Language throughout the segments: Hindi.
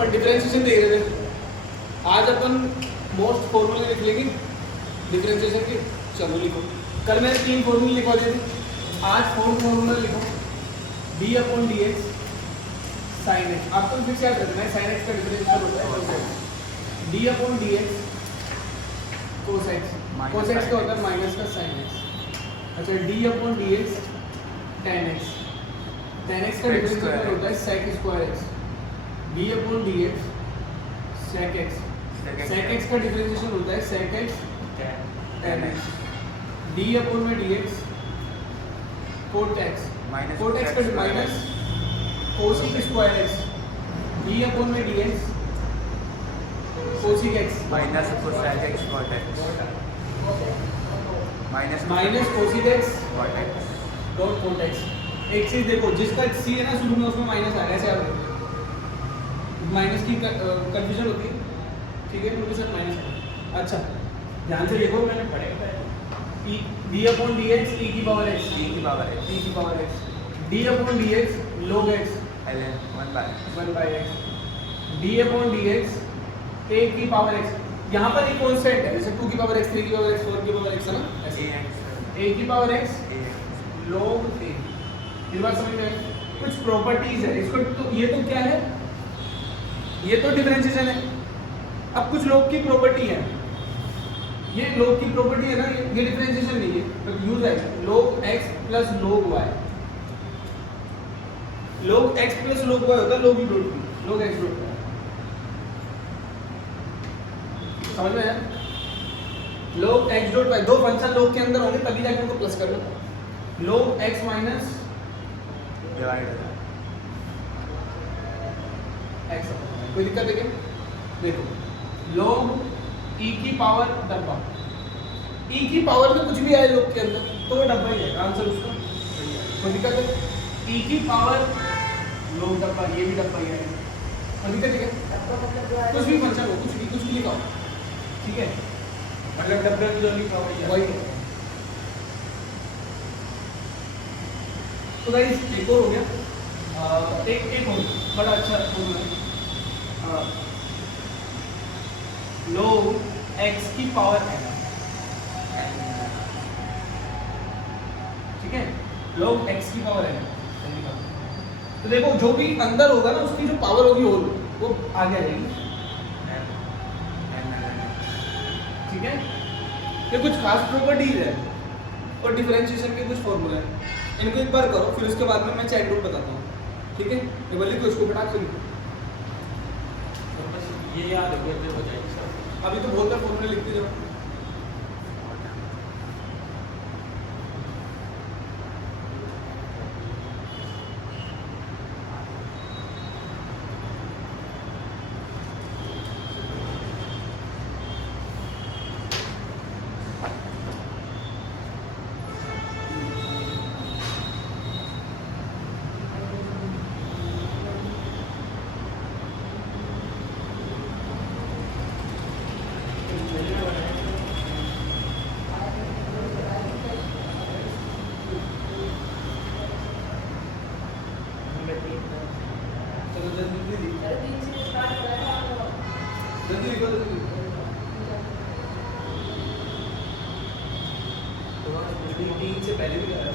अपन डिफरेंशिएशन देख रहे थे, आज अपन मोस्ट फॉर्मूले लिख लेंगे डिफरेंशिएशन के। चलो लिखो, कल मैंने 3 फॉर्मूले लिखवा दिए थे, आज 4 फॉर्मूला लिखो। D upon d x sine x, आपको फिर से याद रखना है साइन एक्स का डिफरेंशियल होता है cos x। D upon d x cos x, cos x का होता है माइनस का साइन एक्स। अच्छा, d upon d x tan x, tan x का डिफरेंशियल होता है sec square x। D upon d x sec x, sec x का डिफरेंशियल होता है sec x tan x। D upon में d x cot x, cot x का minus cosec square x। D upon में d x cosec x minus cosec x cot x minus cosec x cot x dot cot x। एक चीज देखो, जिसका c है ना शुरू में उसमें माइनस आ रहा है, ऐसे आप माइनस की कंफ्यूजन होती है, ठीक है, उनके साथ माइनस है। अच्छा ध्यान से देखो, मैंने पढ़ेगा d upon d x e की पावर एक्स, e की पावर x ई की power x. D upon d x log x ln 1 1 x। D upon d x a की पावर एक्स, यहाँ पर एक कांस्टेंट है, जैसे 2 की पावर एक्स, 3 की पावर एक्स, 4 की पावर एक्स है ना, ऐसे ए की पावर एक्स log a। ये बात समझ में आई? कुछ प्रॉपर्टीज है इसको, तो ये तो क्या है, ये तो डिफरेंशिएशन है। अब कुछ लोग की प्रॉपर्टी है, ये लोग की प्रॉपर्टी है ना, ये डिफरेंशिएशन नहीं है, तो यूज है log x plus log y। log x plus log y होता है log v dot v, log x dot y। समझ में आया? log x डॉट y, दो फंक्शन log के अंदर होंगे तभी जाके उनको प्लस करना। log x minus divide x, कोई दिक्कत है क्या? देखो log e की पावर डब्बा, e की पावर में कुछ भी आए log के अंदर तो वो डब्बा ही है आंसर उसका। कोई दिक्कत है? e की पावर log डब्बा, ये भी डब्बा ही है, कोई दिक्कत है क्या? कुछ भी फंक्शन हो, कुछ भी लिखा हो, ठीक है, मतलब डब्बे में जो लिखा हो वही है। तो गाइस एक और हो गया, एक और बड़ा अच्छा फॉर्मूला है, log x की पावर n, ठीक है, log x की पावर n। तो देखो जो भी अंदर होगा ना उसकी जो पावर होगी होल वो आगे आ जाएगी, ठीक है। ये कुछ खास प्रॉपर्टीज है और डिफरेंशिएशन के कुछ फॉर्मूला है, इनको एक बार करो, फिर उसके बाद में मैं चैट रूल बताता हूँ, ठीक है। ये बोलिए कि उसको फटाक से लिखो, ये याद रखिए, फिर हो जाएगी सब। अभी तो बहुत सारे फॉर्मूले लिखते जाओ। चलो जल्दी लिखो, जल्दी लिखो। तीन से पहले भी कराया,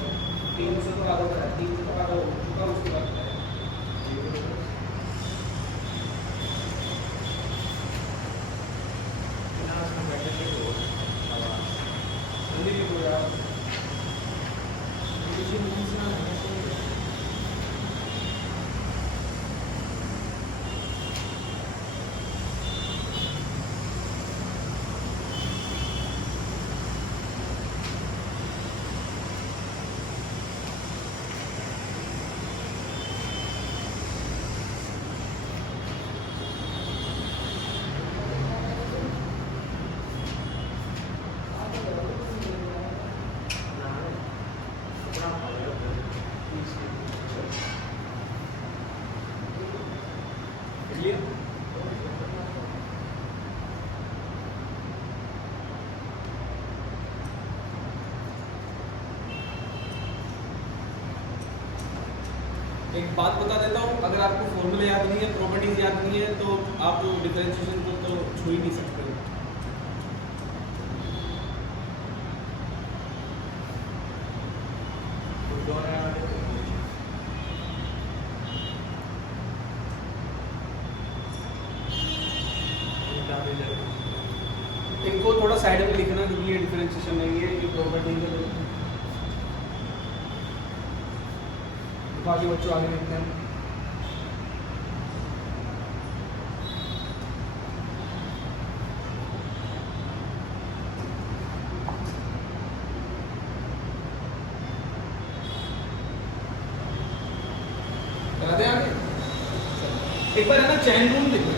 3 से तो आधा कराया, 3 से तो आधा हो चुका, उसके बाद कराया। जल्दी लिखो यार। एक बात बता देता हूँ, अगर आपको फॉर्मूले याद नहीं है, प्रॉपर्टीज याद नहीं है, तो आप डिफरेंशिएशन को तो छू ही नहीं सकते। इनको थोड़ा साइड में लिखना, क्योंकि ये डिफरेंशिएशन नहीं है, ये प्रॉपर्टीज है। बाकी बच्चों आगे देखते हैं। करा दें आगे? एक बार है ना चैन रूल देखो।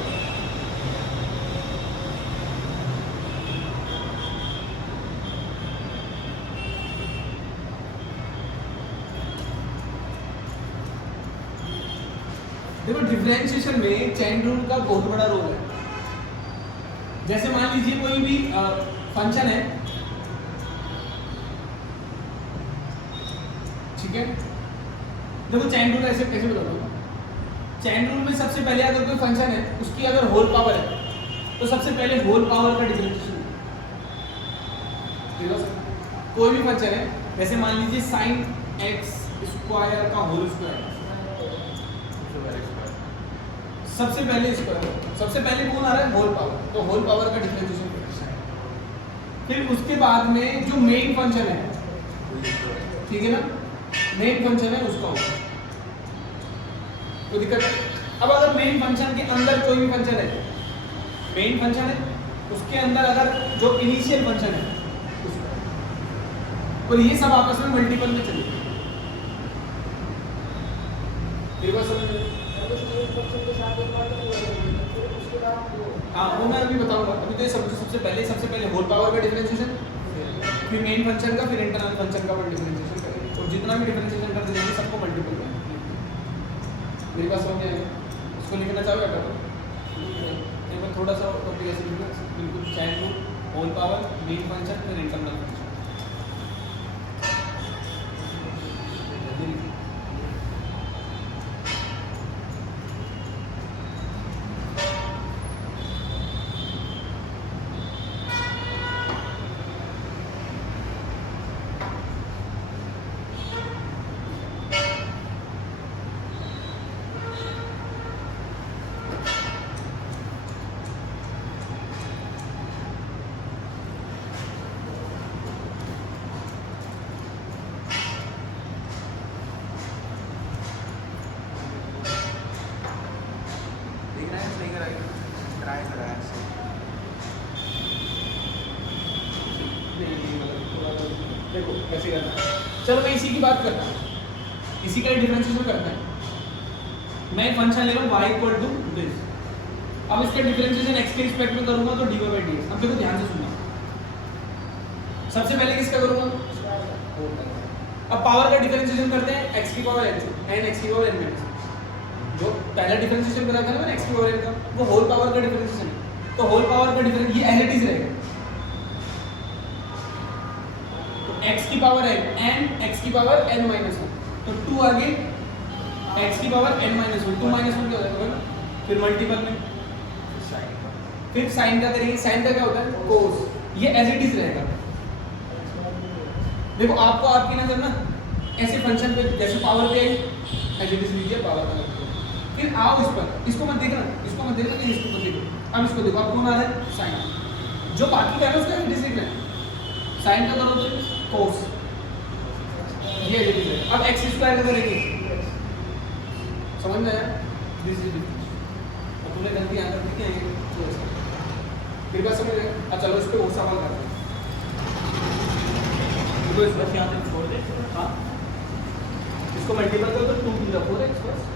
देखो डिफरेंशिएशन में चैन रूल का बहुत बड़ा रोल है। जैसे मान लीजिए कोई भी फंक्शन है, ठीक है। देखो चैन रूल ऐसे कैसे बताता हूँ। चैन रूल में सबसे पहले अगर कोई फंक्शन है, उसकी अगर होल पावर है, तो सबसे पहले होल पावर का डिफरेंशिएशन। कोई भी फंक्शन है, जैसे मान लीजिए साइन एक्स स्क्वायर का होल स्क्वायर, सबसे पहले स्क्वायर, सबसे पहले कौन आ रहा है? Whole power. तो होल पावर का डिफरेंशिएशन करना है। फिर उसके बाद में जो मेन फंक्शन है, ठीक है ना, मेन फंक्शन है उसका होगा, कोई दिक्कत है। अब अगर मेन फंक्शन के अंदर कोई भी फंक्शन है, मेन फंक्शन है, उसके अंदर अगर जो इनिशियल फंक्शन है उसका, और ये सब आपस में मल्टीपल में चलेगा। हाँ वो मैं अभी बताऊंगा। अभी तो ये सबसे पहले होल पावर का डिफरेंशिएशन, फिर मेन फंक्शन का, फिर इंटरनल फंक्शन का डिफरेंशिएशन करेंगे, और जितना भी डिफरेंशिएशन करते जाएंगे सबको मल्टीपल में। मेरी बात समझ में आएगी? उसको लिखना चाहोगे क्या करो? एक बार थोड़ा सा टॉपिक ऐसे लिखना, बिल्कुल chain rule, whole power, main function, फिर इंटरनल फंक्शन। ट्राई करा है ऐसे। देखो कैसे करना है। चलो मैं इसी की बात करता हूँ, इसी का डिफरेंशिएशन करता है। मैं फंक्शन ले रहा हूँ y इक्वल टू दिस। अब इसका डिफरेंशिएशन x के रिस्पेक्ट में करूंगा तो dy बाई dx। अब देखो ध्यान से सुनना, सबसे पहले किसका करूंगा? अब पावर का डिफरेंशिएशन करते हैं x की पावर n x की पावर n माइनस। जो पहला डिफरेंशिएशन करा था ना मैंने x की पावर n का, वो होल पावर का डिफरेंशिएशन है। तो होल पावर का डिफरेंस ये एज इट इज रहेगा। x की पावर n x की पावर n माइनस 1, तो 2 आगे x की पावर n माइनस 1, 2 माइनस 1 क्या हो जाएगा? फिर मल्टीपल में फिर साइन का करेंगे। साइन का क्या होता है? कोस। ये एज इट इज रहेगा। देखो आपको आपकी नजर ना ऐसे फंक्शन पे जैसे पावर पे एज इट इज लीजिए, पावर का फिर आओ इस पर, इसको मत देखना, इसको मत देखना, कि इसको मत देखो। अब इसको देखो, अब कौन आ रहा है? साइन। जो बाकी का है उसका एज इट इज लिखना है। साइन का करो तो कोस, ये एज इट इज है। अब x स्क्वायर का करेंगे, समझ में आया? This is difference. अब तुमने गलती यहाँ कर दी क्या है? फिर बात समझ गए? अब चलो इस पे और सवाल करते हैं। तो इस बस यहाँ तक छोड़ दे। हाँ, इसको मल्टीपल करो तो 2 की 4x बस।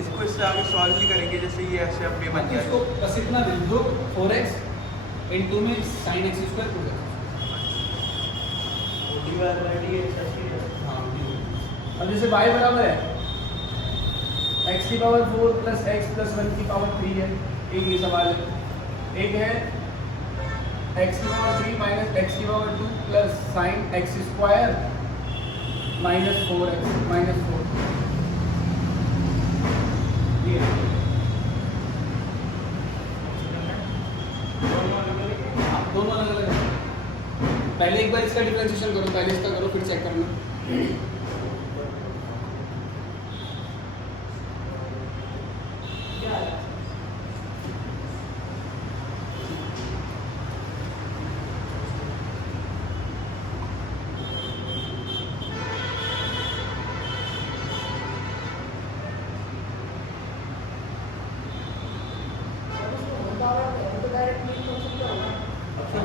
इसको इससे आगे सॉल्व नहीं करेंगे, जैसे ये ऐसे अपने बन बाकी इसको जाए। बस इतना दे दो 4x इनटू में sin x स्क्वायर टू हाँ अब जैसे y बराबर है x की पावर 4 प्लस x प्लस 1 की पावर 3 है। एक ये सवाल है। एक है x की पावर 3 माइनस x की power 2 plus sin x square minus 4x minus 4 ये हाँ, दोनों अलग अलग है। पहले एक बार इसका डिफरेंशिएशन करो, पहले इसका करो फिर चेक करना।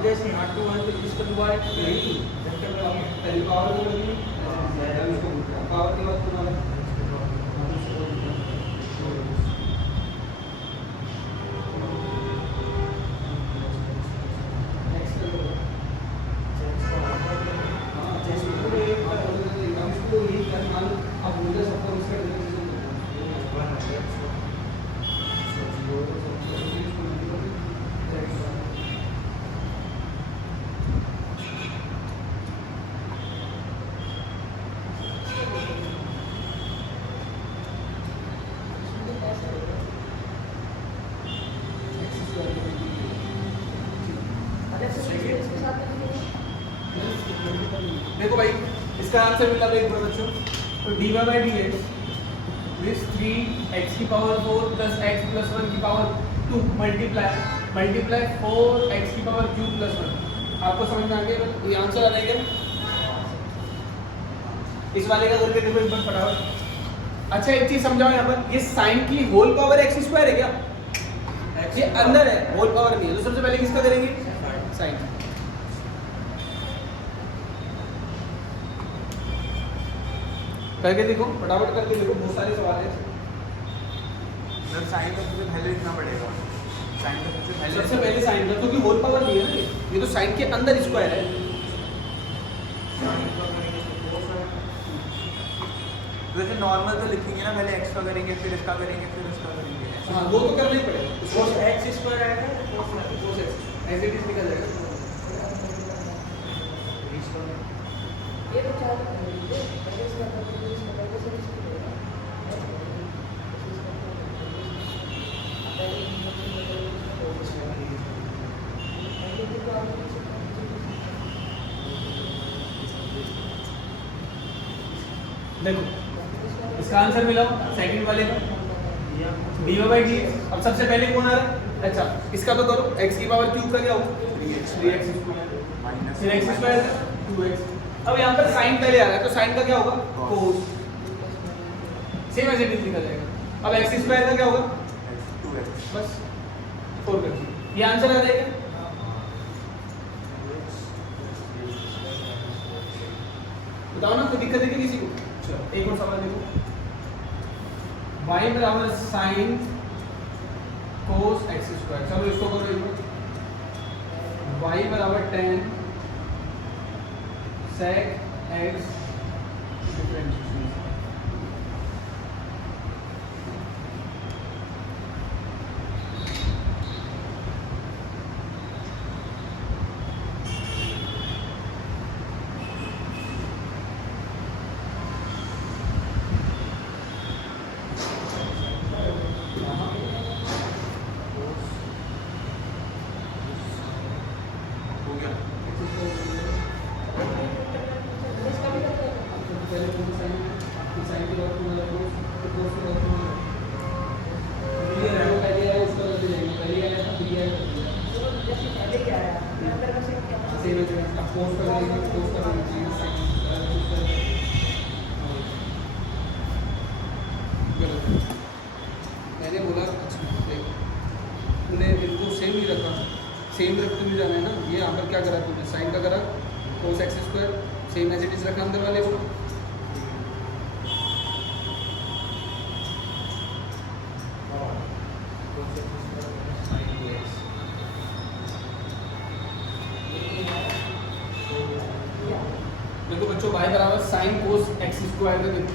जैसे यहाँ टू है तो इसका दोबारा पहले पावर को लगी पावर के बाद तुम्हारा देखो भाई इसका आंसर मिला एक बार बच्चों, तो dy by d x this 3x की पावर 4 प्लस x प्लस 1 की पावर 2 मल्टीप्लाई 4x की पावर क्यूब प्लस 1। आपको समझ में आ गया? ये आंसर आ जाएगा। इस वाले का करके देखो एक बार फटाफट। अच्छा एक चीज समझाओ यहाँ पर, ये साइन की होल पावर x स्क्वायर है क्या? ये अंदर है, होल पावर नहीं है। तो सबसे पहले किसका करेंगे? साइन। करके देखो, फटाफट करके देखो, बहुत सारे सवाल है। सर साइन का सबसे पहले लिखना पड़ेगा। साइन का सबसे पहले साइन का, क्योंकि होल पावर नहीं है ना ये तो साइन के अंदर स्क्वायर है। वैसे नॉर्मल तो लिखेंगे ना, पहले एक्स का करेंगे फिर इसका करेंगे फिर इसका करेंगे। हाँ वो तो करना ही पड़ेगा। cos x स्क्वायर आएगा cos x as it is निकल जाएगा। ये तो चार पहले से बता दो इसमें पहले से इसको देखो इसका आंसर मिला सेकंड वाले का dy बाई डी। अब सबसे पहले कौन आ रहा है? अच्छा इसका तो करो, x की पावर क्यूब का क्या होगा? 3x स्क्वायर फिर x स्क्वायर 2x। अब यहाँ पर साइन पहले आ रहा है तो साइन का क्या होगा? cos। सेम ऐसे भी निकल जाएगा। अब x स्क्वायर का क्या होगा? 2x। बस 4 कर दिया, ये आंसर आ जाएगा। बताओ ना, कोई दिक्कत है क्या किसी को? चलो एक और सवाल देखो। y बराबर साइन cos x स्क्वायर। चलो इसको करो एक बार। y बराबर tan sec x डिफरेंशिएशन। हो गया। पहले कौन सा साइन है? साइन के बाद तुम्हारा cos, तो cos के बाद तुम्हारा ये रैंक पहले आया उसका ले जाएंगे, पहले आया था फिर आया जैसे पहले क्या आया अंदर का से क्या सेम है। अब cos का लेंगे, cos का लेंगे मैंने बोला अच्छा देखो तूने इनको सेम ही रखा, सेम रखते हुए जाना है ना। ये यहाँ पर क्या करा तुमने, साइन का करा, cos x square same as it is रखना अंदर वाले को। देखो बच्चों y बराबर साइन कोस एक्स स्क्वायर का देखो,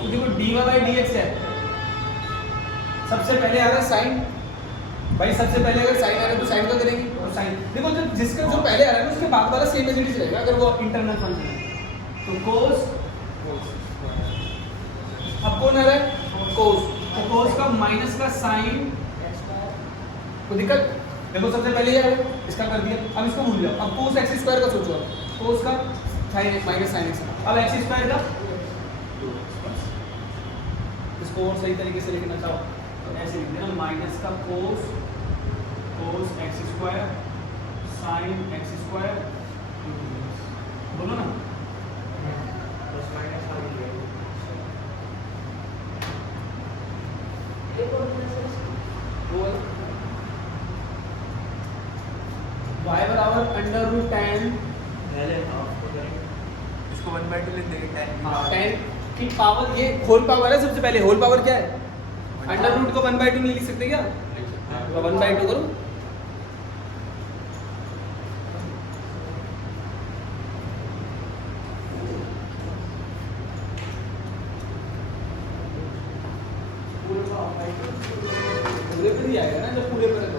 तो देखो dy बाई डी एक्स है। सबसे पहले आ रहा है साइन, भाई सबसे पहले अगर साइन आ रहा है तो साइन का करेंगे, और साइन देखो जो जिसका जो पहले आ रहा है ना उसके बाद वाला सेम एज इट इज रहेगा अगर वो इंटरनल फंक्शन है। तो कोस, अब कौन आ रहा है कोस, तो कोस का माइनस का साइन, कोई दिक्कत? देखो सबसे पहले ये इसका कर दिया, अब इसको भूल जाओ। अब कोस एक्स स्क्वायर का सोचो, कोस का sine x minus sine x, अब एक्स स्क्वायर का, इसको और सही तरीके से लिखना चाहो तो ऐसे लिख देना, माइनस का cos cos x square sine x square, बोलो ना प्लस माइनस आ गया। एक और वो y बराबर अंडर रूट टेन, पहले हाफ को करेंगे। इसको 1/2 लिख देंगे, 10 हाँ टेन की पावर, ये होल पावर है सबसे पहले, होल पावर क्या है, अंडर रूट को 1/2 नहीं लिख सकते क्या, तो 1/2 करो। पूरे पर ही आएगा ना जब पूरे पर है तो।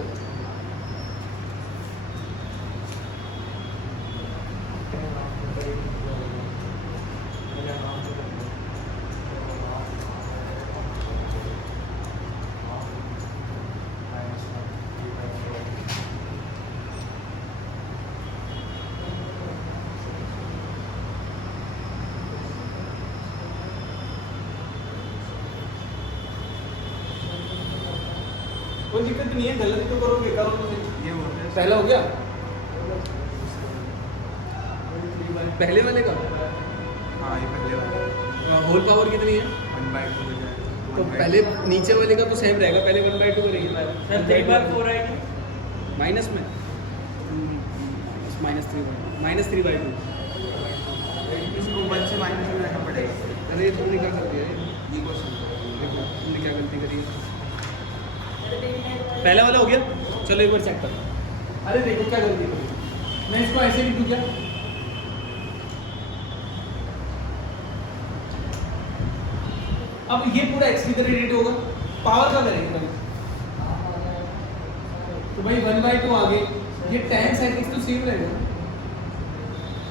कोई दिक्कत नहीं है, गलत तो करोगे, करो तो सही। ये होता है पहला हो गया, पहले वाले का हाँ, ये पहले वाला होल पावर कितनी है, 1/2 हो जाएगा। तो पहले नीचे वाले का तो सेम रहेगा, पहले 1/2 करेंगे सर 3/4 आएगी माइनस में, -3/2 इसको 1 से माइनस में जाना पड़ेगा। अरे तुमने क्या कर दिया है, ये क्वेश्चन देखो तुमने क्या गलती करी है। पहला वाला हो गया, चलो एक बार चेक करो। अरे देखो क्या गलती करी, मैं इसको ऐसे लिख दूं क्या, अब ये पूरा एक्स की तरह रेट होगा, पावर का करेंगे भाई, तो भाई 1/2 आगे, ये tan sin x तो सेम रहेगा,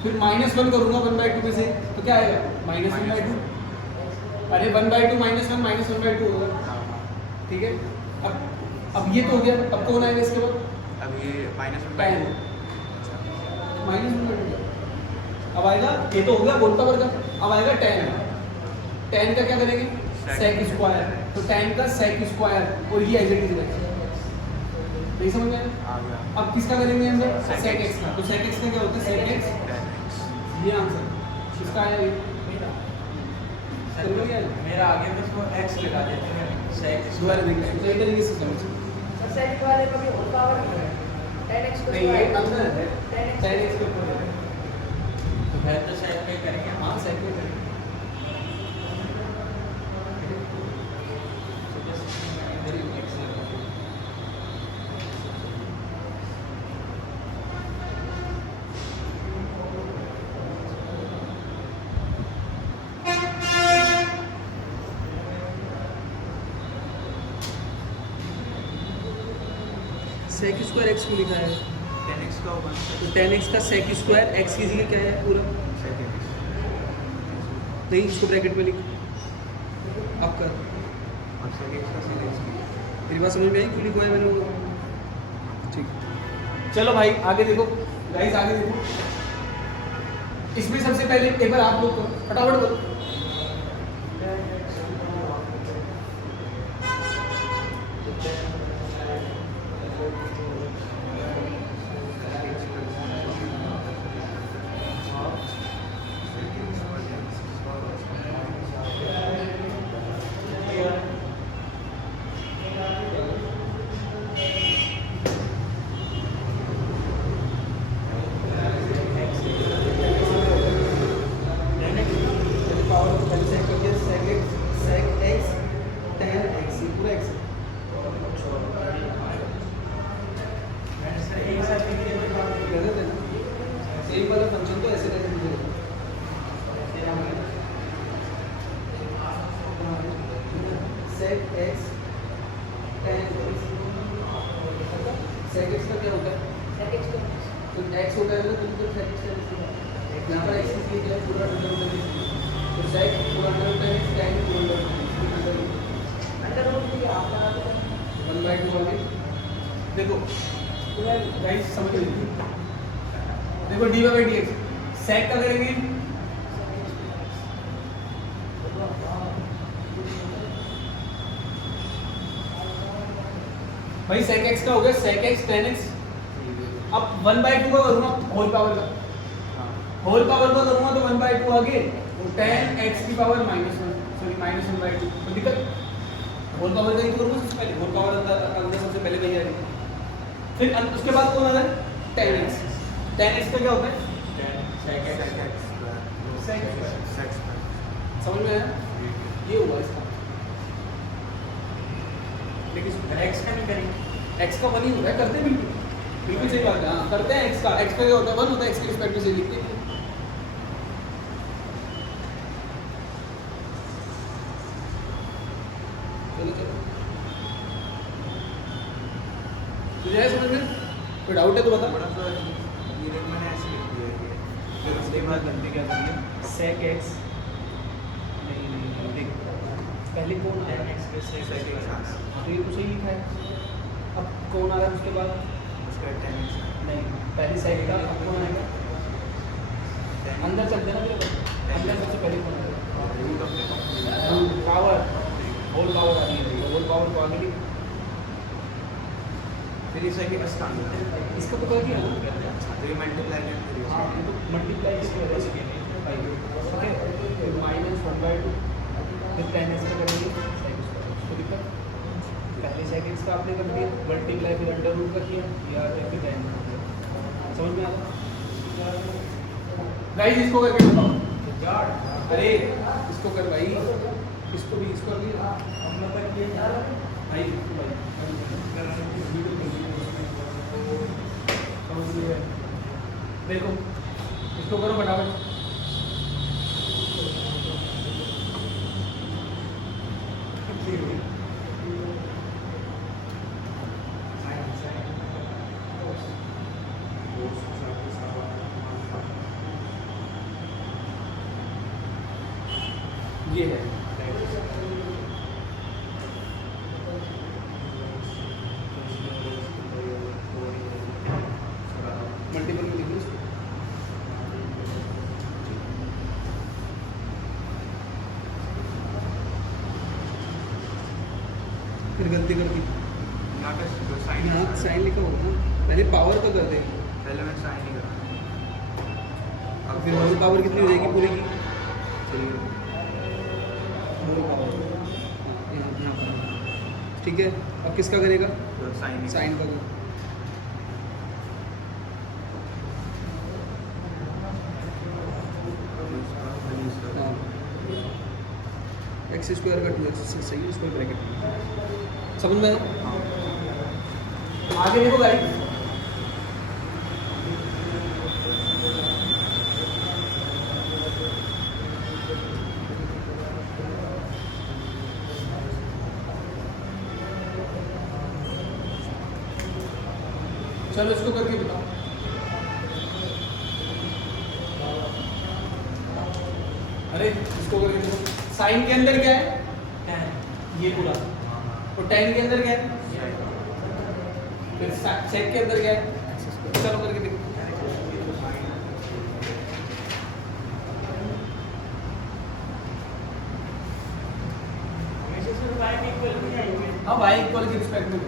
फिर -1 करूंगा 1/2 में से तो क्या आएगा -1/2, अरे 1/2 -1 -1/2 होगा, ठीक है। अब ये तो हो गया, अब कौन आएगा इसके बाद, अब ये -1/2 tan -1/2, अब आएगा, ये तो हो गया होल पावर का, अब आएगा tan का क्या करेंगे sec स्क्वायर, तो tan का sec स्क्वायर और ये एज इट इज रहेगा, नहीं समझ में आया? आ गया। अब किसका करेंगे हम लोग Sec sec x x का, तो sec x का क्या होता है sec x, 10x ये आंसर किसका आया, ये समझ गया? मेरा आगे में इसको x लगा देते हैं sec दोबारा देखिए तो एक तरीके से समझो, सर सेकंड वाले का भी होल पावर है 10x को नहीं ये अंदर है 10x 10x के ऊपर है, तो है तो sec पे करेंगे। हाँ sec में करेंगे। sec स्क्वायर x को लिखा है, 10x का होगा तो 10x का sec स्क्वायर x की जगह क्या है पूरा, sec x नहीं इसको ब्रैकेट में लिख, अब कर, और sec x का sec x मेरी बात समझ में आई, क्यों लिखवाया मैंने वो, ठीक। चलो भाई आगे देखो गाइस, आगे देखो, इसमें सबसे पहले एक बार आप लोग करो फटाफट बोलो, sec x का क्या होता है? sec x का तो x होता है तो बिल्कुल sec x का लिखिएगा। यहाँ पर x लिख लिया पूरा अंडर रूट है, तो sec पूरा अंडर रूट है, tan पूरा अंडर रूट है। अंडर रूट भी आप लगा दो 1/2 आ गई। देखो तो यार गाइस समझ लीजिए, देखो dy/dx sec का करेंगे भाई sec x का हो गया sec x tan x। अब 1/2 का करूँगा होल पावर का, होल पावर का करूँगा तो 1/2 आगे और tan x की पावर -1 सॉरी -1/2 तो दिक्कत होल पावर का ही तो करूँगा सबसे पहले, होल पावर अंदर सबसे पहले वही आ रही है। फिर उसके बाद कौन आता है tan x। tan x का क्या होता है समझ में आया, ये हुआ इसका। लेकिन x का नहीं करेंगे। x का 1 ही होता है, करते हैं बिल्कुल बिल्कुल सही बात है। हाँ करते हैं x का क्या होता है 1 होता है, x के रिस्पेक्ट में से लिखते हैं। चलो चलो तुझे है समझ में, कोई डाउट है तो बता। थोड़ा सा ये मैंने ऐसे लिख दिया है, फिर उसके बाद गलती क्या करिए sec x नहीं देख पहले कौन आया tan x के sec sec x x आना है। हाँ तो ये तो सही लिखा है। अब कौन आ रहा है उसके बाद, उसका tan x है। नहीं पहले साइड का अब कौन आएगा, अंदर चलते ना मेरे अंदर सबसे पहले कौन आएगा, root of power whole power आ रही है, होल पावर को आगे लिख। फिर इसे के बस काम करते हैं। इसका तो कर दिया ना, तो ये मल्टीप्लाई करके हाँ ये तो मल्टीप्लाई किसकी वजह से ओके फिर -1/2 फिर tan x का करेंगे sec x तो दिक्कत पहले sec x का आपने कर दिया, मल्टीप्लाई फिर अंडर रूट का किया या फिर tan समझ में आता गाइस। इसको करके बताओ, अरे इसको कर भाई, इसको भी इसको भी हम लोग का किया भाई इसको भाई देखो इसको करो फटाफट। ये है मल्टीपल में लिख लो इसको। फिर गलती कर दी, यहाँ पे साइन यहाँ साइन लिखा होगा ना, पहले पावर का कर देंगे पहले मैं साइन ही करा, अब फिर होल पावर कितनी हो जाएगी पूरी की, चलिए होल पावर यहाँ पर ठीक है। अब किसका करेगा, तो साइन साइन का करो। x² का 2x सही है, इसको ब्रैकेट समझ में आया? आगे देखो गाइस, चलो इसको करके बताओ। अरे इसको करके देखो, साइन के अंदर क्या है tan ये पूरा, और tan के अंदर क्या है, फिर सेक के अंदर क्या है, चलो करके देखो। हमेशा सिर्फ y इक्वल हो जाएंगे। हाँ y इक्वल के रिस्पेक्ट में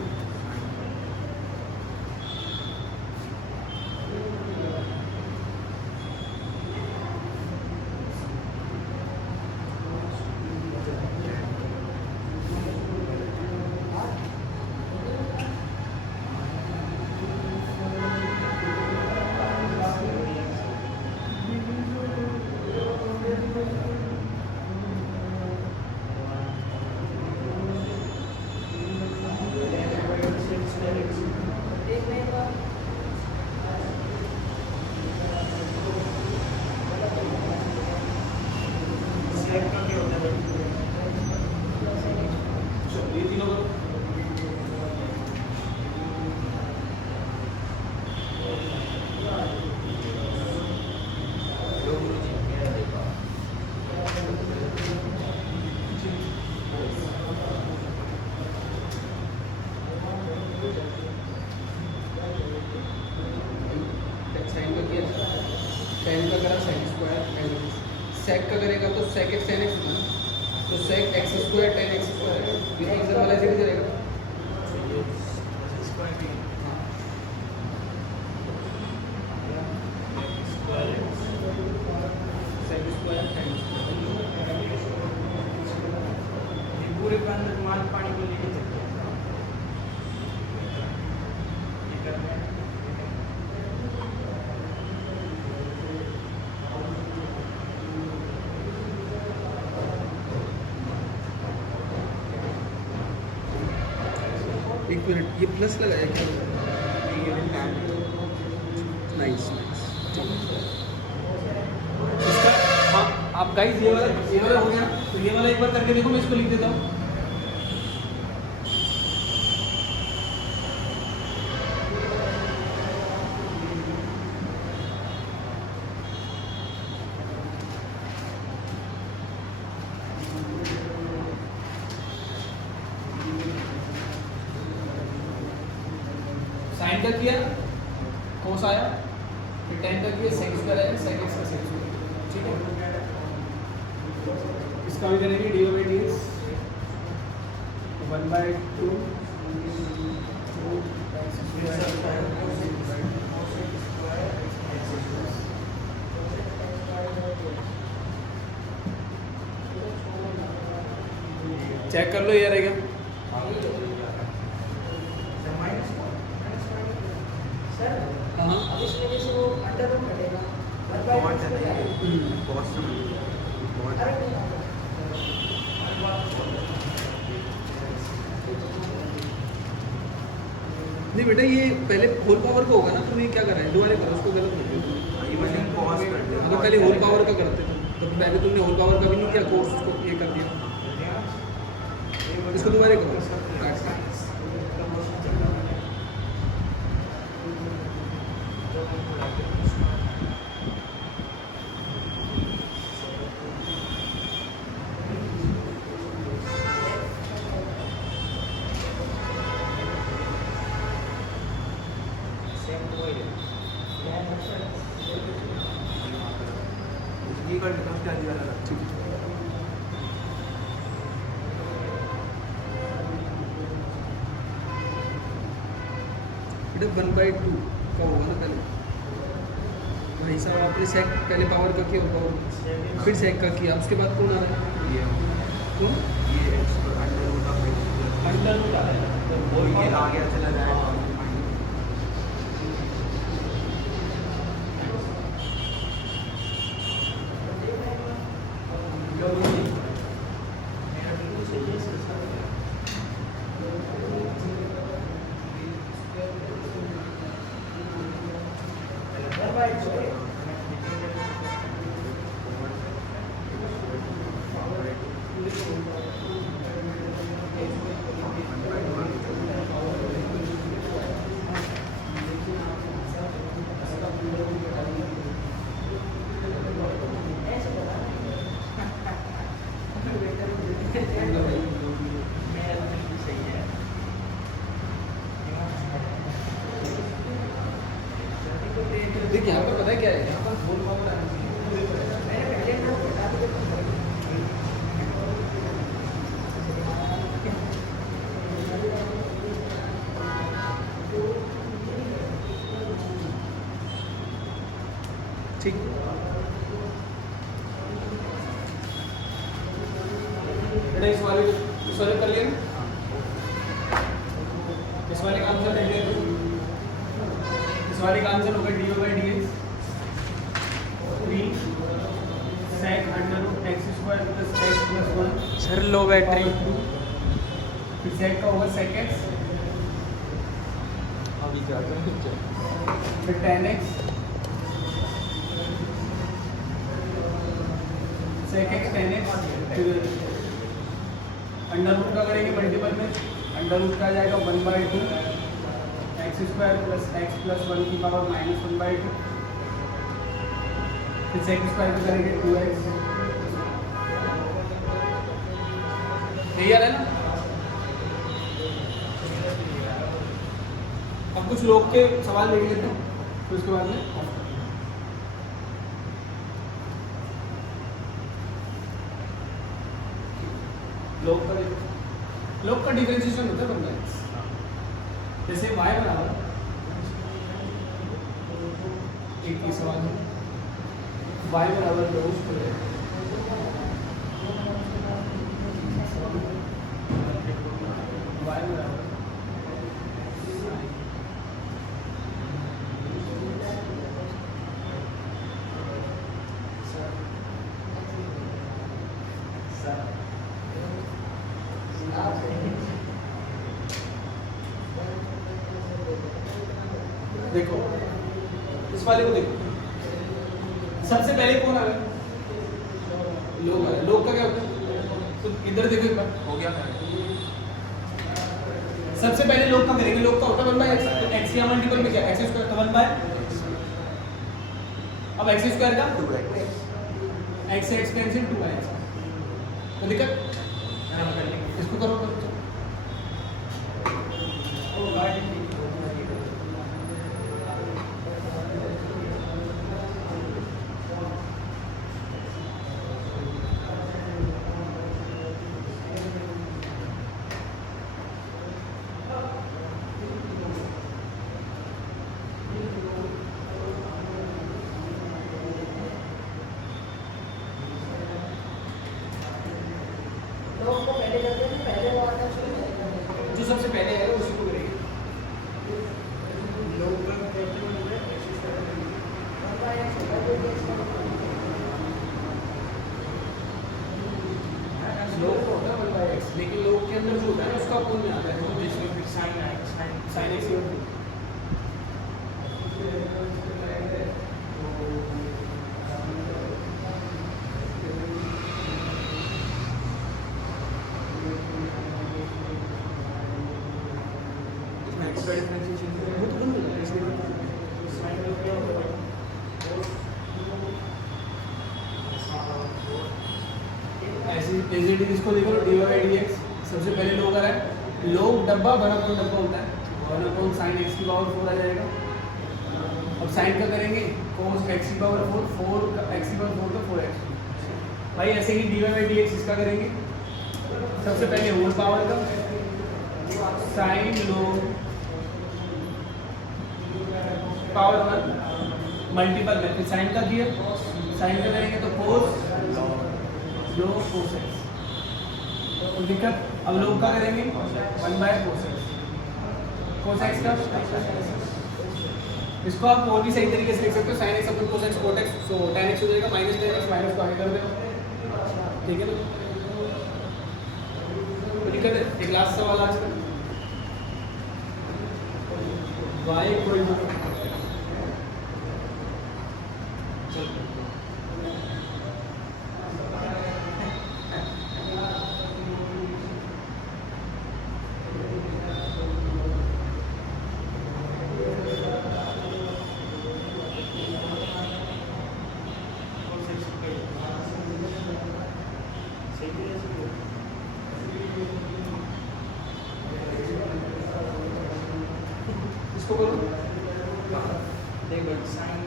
सेक का करेगा तो सेक एक्स 10x होगा ना, तो सेक एक्स स्क्वायर 10x स्क्वायर है, ये तो आंसर वाला ऐसे जाएगा। पूरे के अंदर माल पानी को लेके चलते हैं। ये करना है। एक मिनट, ये प्लस लगाया क्या? नाइस इसका। हाँ आप गाइस ये वाला हो गया, तो ये वाला एक बार करके देखो, मैं इसको लिख देता हूँ। साइन का किया, कोस आया, फिर टेन का किया, सेक स्क्वायर आया, सेक एक्स का सेक स्क्वायर, ठीक है। इसका भी करेंगे d by d x 1/2 check कर लो, ये रहेगा। सर हाँ अब इस वजह से वो अंडर रूट कटेगा। बहुत है बहुत अरे नहीं नहीं बेटा, ये पहले होल पावर का होगा ना, तो ये क्या कर रहे हैं, दोबारा करो उसको, गलत नहीं है। ये मशीन पॉज कर दिया। अगर पहले होल पावर का करते थे तो पहले तुमने होल पावर का भी नहीं किया, कोर्स उसको ये कर दिया। इसको दोबारा करो, ये कर देता हूँ, उसके आगे वाला ठीक है। बेटा 1/2 का होगा ना पहले, भाई साहब आपने सेक पहले पावर का किया, पावर फिर सेक का किया, उसके बाद कौन आ रहा है? ये कौन? ये under root of under root आ रहा है, तो वो ये आगे चला जाएगा। देखिए यहाँ पर पता है क्या है, यहाँ पर होल पावर आना चाहिए। मैंने पहले ना बता दिया। ठीक, बेटा इस वाले कर लिया ना, इस वाले का आंसर देख लिया, इस वाले का आंसर होगा d by d x 3 sec under root x square plus x plus 1 sir low battery. फिर सेक का होगा सेक एक्स, अभी क्या फिर 10x सेक एक्स 10x, फिर अंडर रूट का करेंगे मल्टीपल में, अंडर रूट का आ जाएगा 1/2 x square plus x plus 1 की पावर -1/2, फिर सेक स्क्वायर का करेंगे 2x। यही आ रहा है ना। अब कुछ लोग के सवाल देख लेते हैं, फिर उसके बाद में लोग का देखो, लोग का डिफरेंशिएशन होता है बनता है। जैसे y बराबर एक ही सवाल है, y बराबर लोग y बराबर देखो इस वाले को देखो, सबसे पहले कौन आ रहा है? लोग आ रहा है। लोग का क्या होता है? तो इधर देखो एक बार, हो गया मैं सबसे पहले लोग का करेंगे, लोग का होता है 1/x, तो x या मल्टीपल में क्या x स्क्वायर, तो 1 बाय, अब x स्क्वायर का 2x x से x कैंसिल 2x, तो दिक्कत इसको करो करो लोग को पहले करते हैं, पहले वो आना चाहिए। जो सबसे पहले है उसी को करेंगे। लोग को होता है 1/x, लेकिन लोग के अंदर जो होता है ना उसका कौन में आता है, वो जिसमें फिर sin x equal to extra differentiation वो तो बंद हो जाएगा इसमें। ऐसी डेंसिटी इसको देखो dy/dx, सबसे पहले लोग आ रहा है, लोग डब्बा बड़ा कौन डब्बा होता है, बड़ा कौन sin x की पावर 4 आ जाएगा। अब sin का करेंगे cos x की पावर 4, 4 का x की पावर 4 का 4x। भाई ऐसे ही dy/dx इसका करेंगे, सबसे पहले होल पावर का sin log पावर 1 मल्टीपल में फिर sin का किया, sin का करेंगे तो cos log cos x, तो दिक्कत। अब लोग का करेंगे 1/cos x, cos x का इसको आप और भी सही तरीके से लिख सकते हो, sin x अपन cos x cot x, सो tan x हो जाएगा माइनस tan x, माइनस को आगे कर देना, ठीक है ना। तो दिक्कत है। एक लास्ट सवाल आज का, y इक्वल टू इसको करो देख बट साइन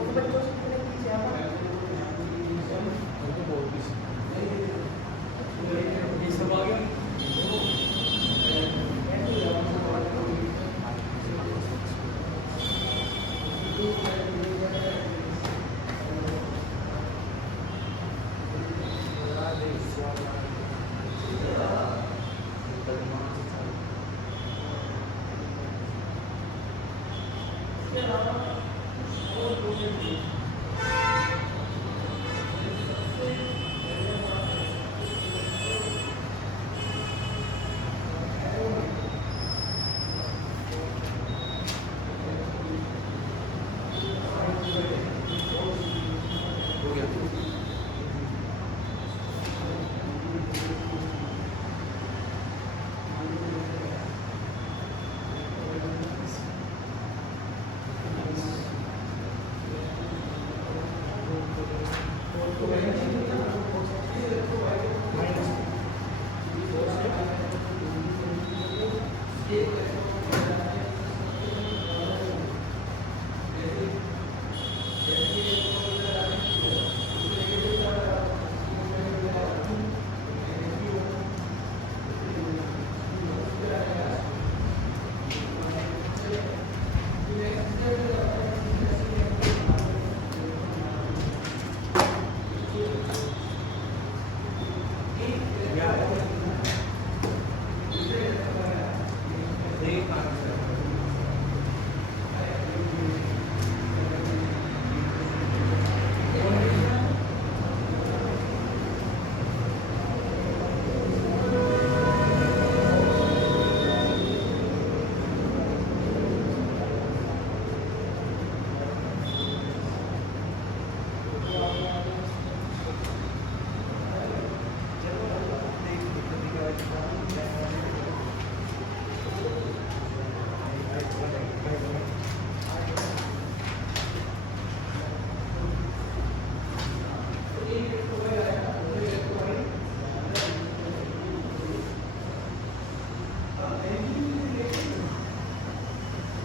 उन बच्चों से पूछने कीजिए आप। ये सब आ गया।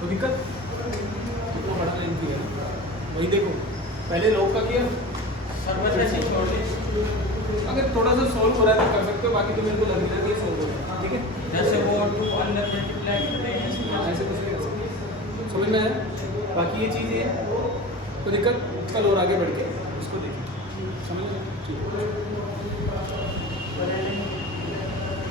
तो दिक्कत कितना बड़ा लाइन किया है वही देखो, पहले लोग का किया अगर थोड़ा सा सॉल्व हो रहा है तो कर सकते हो, बाकी तो मेरे को लग रहा है कि सॉल्व हो रहा है। ठीक है, जैसे वो 2 अंडर मल्टीप्लाई करते हैं ऐसे कुछ नहीं कर सकते, समझ में आया। बाकी ये चीज़ है तो दिक्कत, कल और आगे बढ़ के इसको देखिए, समझ में आया? ठीक है।